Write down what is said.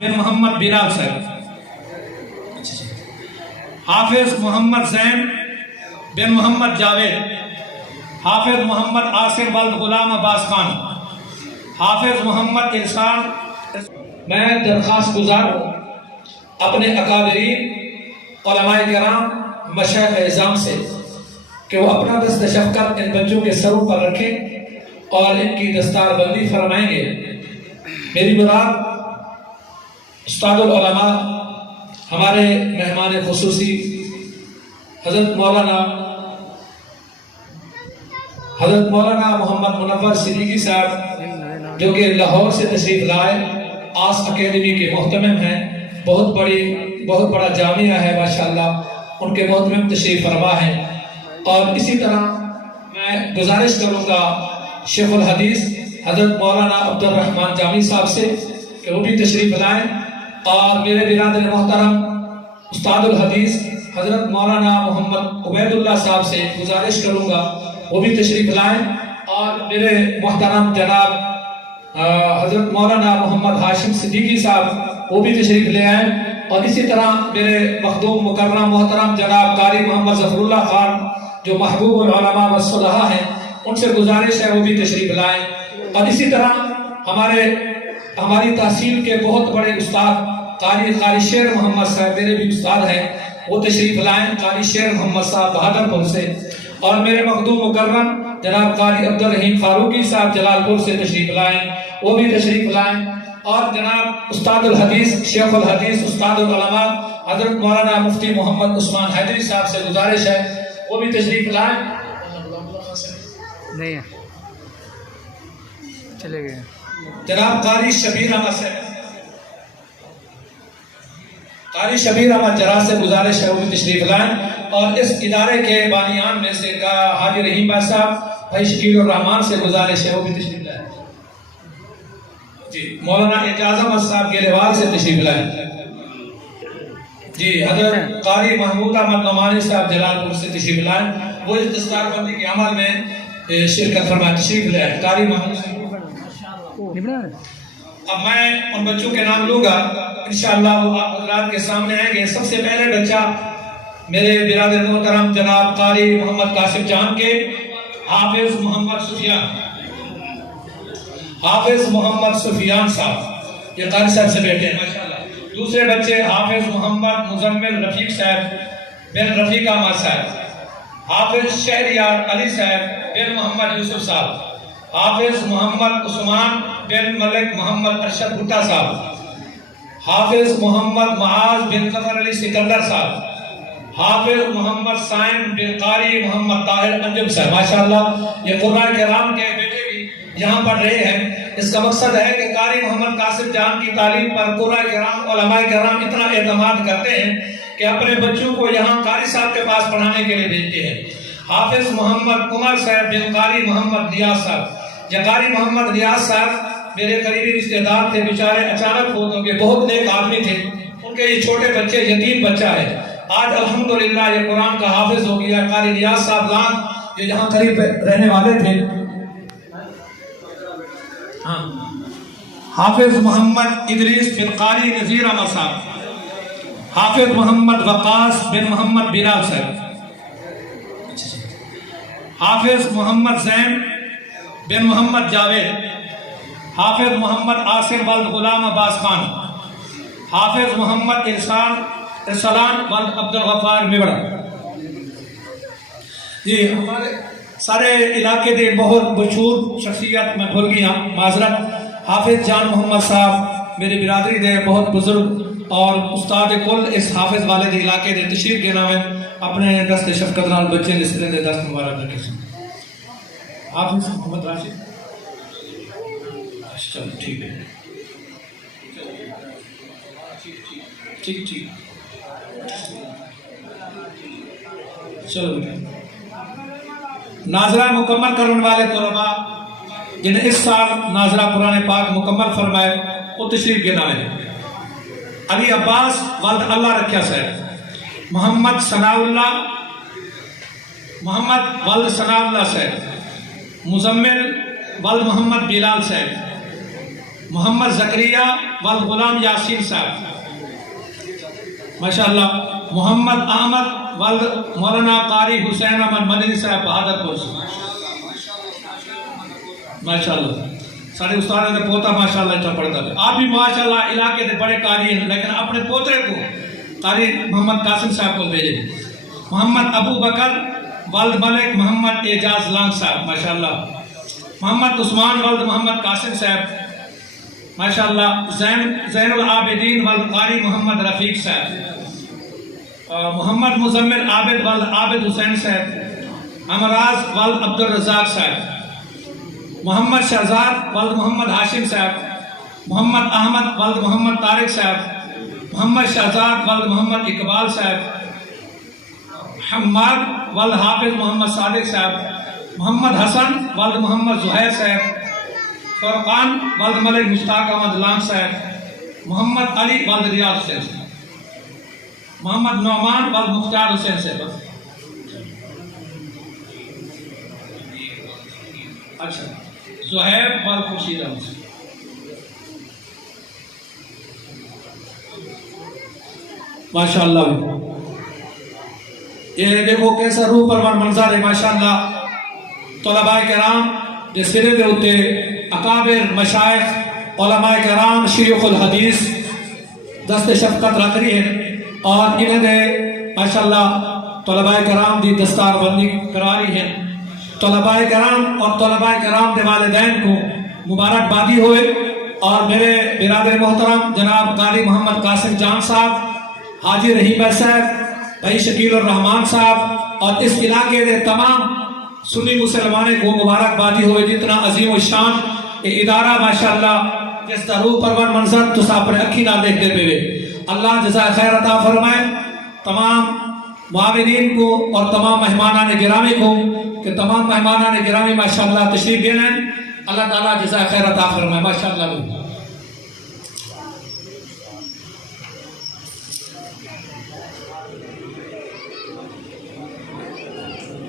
بن محمد بلال صاحب، حافظ محمد زین بن محمد جاوید، حافظ محمد عاصم ولد غلام عباس خان، حافظ محمد احسان۔ میں درخواست گزار ہوں اپنے اکابرین علماء کرام مشائخ اعظام سے کہ وہ اپنا دست شفقت ان بچوں کے سروں پر رکھیں اور ان کی دستار بندی فرمائیں گے۔ میری مراد استاد العلماء ہمارے مہمان خصوصی حضرت مولانا محمد منور صدیقی صاحب جو کہ لاہور سے تشریف لائے، آس اکیڈمی کے محتمم ہیں، بہت بڑا جامعہ ہے ماشاءاللہ، ان کے محتمم تشریف فرما ہیں۔ اور اسی طرح میں گزارش کروں گا شیخ الحدیث حضرت مولانا عبد الرحمن جامی صاحب سے کہ وہ بھی تشریف لائیں، اور میرے برادر محترم استاد الحدیث حضرت مولانا محمد عبید اللہ صاحب سے گزارش کروں گا وہ بھی تشریف لائیں، اور میرے محترم جناب حضرت مولانا محمد ہاشم صدیقی صاحب وہ بھی تشریف لے آئیں، اور اسی طرح میرے مخدوم مکرم محترم جناب قاری محمد ظفر اللہ خان جو محبوب العلماء والصلحاء ہیں، ان سے گزارش ہے وہ بھی تشریف لائیں۔ اور اسی طرح ہماری تحصیل کے بہت بڑے استاد قاری شیر محمد صاحب میرے بھی استاد ہیں، وہ تشریف لائیں، قاری شیر محمد صاحب بہادر پور سے، اور میرے مخدوم مکرم جناب قاری عبد الرحیم فاروقی صاحب جلال پور سے تشریف لائیں، وہ بھی تشریف لائیں، اور جناب استاد الحدیث شیخ الحدیث استاد العلماء حضرت مولانا مفتی محمد عثمان حیدری صاحب سے گزارش ہے وہ بھی تشریف لائیں۔ نہیں چلے گئے جناب قاری شبیر احمد سے، قاری شبیر احمد جرا سے گزارش ہے وہ بھی تشریف لائیں، اور اس ادارے کے بانیان میں سے حاجی رحیم بھائی صاحب بھائی شکیل الرحمان سے گزارش ہے وہ بھی تشریف لائیں۔ جی مولانا اعجاز احمد صاحب گیلوال سے تشریف لائیں۔ جی حضرت قاری محمود احمد نعمانی صاحب جلال پور سے تشریف لائیں، وہ اس دستار بندی کے عمل میں شرکت فرمائیں، تشریف لائیں۔ قاری محمود اب میں ان بچوں کے نام لوں گا، انشاءاللہ وہ آپ حضرات کے سامنے آئیں گے۔ سب سے پہلے بچہ میرے برادر محترم جناب قاری محمد قاسم جان کے حافظ محمد سفیان صاحب، یہ قاری صاحب سے بیٹھے ہیں ماشاءاللہ۔ دوسرے بچے حافظ محمد مزمل رفیق صاحب بن رفیق احمد صاحب، حافظ شہریار علی صاحب بن محمد یوسف صاحب، حافظ محمد عثمان بن ملک محمد ارشد بھٹا صاحب، حافظ محمد معاذ بن ظفر علی سکندر صاحب، حافظ محمد سائن بن قاری محمد طاہر انجم صاحب۔ ماشاءاللہ یہ قرآن کرام کے بیٹے بھی یہاں پڑھ رہے ہیں۔ اس کا مقصد ہے کہ قاری محمد قاسم جان کی تعلیم پر قرآن کرام علماء کرام اتنا اعتماد کرتے ہیں کہ اپنے بچوں کو یہاں قاری صاحب کے پاس پڑھانے کے لیے بھیجتے ہیں۔ حافظ محمد عمر صاحب بن قاری محمد ریاض صاحب، یہ قاری محمد ریاض صاحب میرے قریبی رشتہ دار تھے، بیچارے اچانک فوت ہو گئے، بہت نیک آدمی تھے، ان کے یہ چھوٹے بچے یتیم بچہ ہے، آج الحمدللہ یہ قرآن کا حافظ ہو گیا۔ قاری ریاض صاحب لان جو یہاں قریب رہنے والے تھے۔ حافظ محمد ادریس بن قاری نذیر احمد صاحب، حافظ محمد وقاص بن محمد بلال صاحب، حافظ محمد زین بن محمد جاوید، حافظ محمد عاصم ولد غلام عباس خان، حافظ محمد ارسلان ولد عبد الغفار مبڑا۔ جی ہمارے سارے علاقے دے بہت مشہور شخصیت میں بھول گیا، معذرت۔ حافظ جان محمد صاحب میرے برادری دے بہت بزرگ اور استاد کل اس حافظ والے دے علاقے دے تشریف کے نام اپنے دست شفقت نال بچے نسلیں دے دست مبارک رکھے۔ حافظ محمد راشد، چلو ٹھیک ہے، ٹھیک چلو ناظرہ مکمل کرنے والے طلباء جنہیں اس سال ناظرہ قرآن پاک مکمل فرمائے وہ تشریف کے نام ہے۔ علی عباس ولد اللہ رکھیا صاحب، محمد ثناء اللہ ولد ثناء اللہ صاحب، مزمل ولد محمد بلال صاحب، محمد زکریہ والد غلام یاسین صاحب ماشاءاللہ. محمد احمد والد مولانا قاری حسین احمد مدنی صاحب بہادر پور سے ماشاءاللہ. سارے استاد نے پوتا ماشاءاللہ اچھا پڑھتا ہے. آپ بھی ماشاءاللہ علاقے کے بڑے قاری ہیں لیکن اپنے پوترے کو قاری محمد قاسم صاحب کو بھیجے. محمد ابو بکر والد ملک محمد اعجاز لانگ صاحب ماشاءاللہ. محمد عثمان والد محمد قاسم صاحب ماشاءاللہ. زین العابدین والد قاری محمد رفیق صاحب. محمد مزمل عابد والد عابد حسین صاحب. امراض والد عبد الرزاق صاحب. محمد شہزاد والد محمد ہاشم صاحب. محمد احمد والد محمد طارق صاحب. محمد شہزاد والد محمد اقبال صاحب. حماد والد حافظ محمد صادق صاحب. محمد حسن والد محمد زہیر صاحب. فرقان والد ملک مشتاق احمد لان صاحب. محمد علی والد ریاض حسین صاحب. محمد نعمان والد مختار حسین صاحب. اچھا زہیب والد خورشید احمد صاحب. ماشاءاللہ. یہ دیکھو کیسا روح پرور منظر ہے ماشاءاللہ. طلباء کرام جے سرے دے ہوتے اکابر مشائخ علماء کرام شیوخ الحدیث دست شفقت رکھ رہی ہیں اور انہیں دے ماشاءاللہ طلباء کرام دی دستار بندی کرا رہی ہیں. طلباء کرام اور طلباء کرام دے والدین کو مبارکبادی ہوئے. اور میرے برادر محترم جناب قاری محمد قاسم جان صاحب, حاجی رحیم صاحب, بھائی شکیل الرحمان صاحب اور اس علاقے دے تمام سنی مسلمانے کو مبارکبادی ہوئے. جتنا عظیم الشان یہ ادارہ ماشاءاللہ جس کا روح پرور منظر تو اپنے اکھی نہ دیکھتے پہ اللہ جزائے خیر عطا فرمائے. تمام معاونین کو اور تمام مہمانان گرامی کو کہ تمام مہمانان گرامی ماشاءاللہ تشریف لے لیں. اللہ تعالیٰ جزائے خیر عطا فرمائے ماشاءاللہ.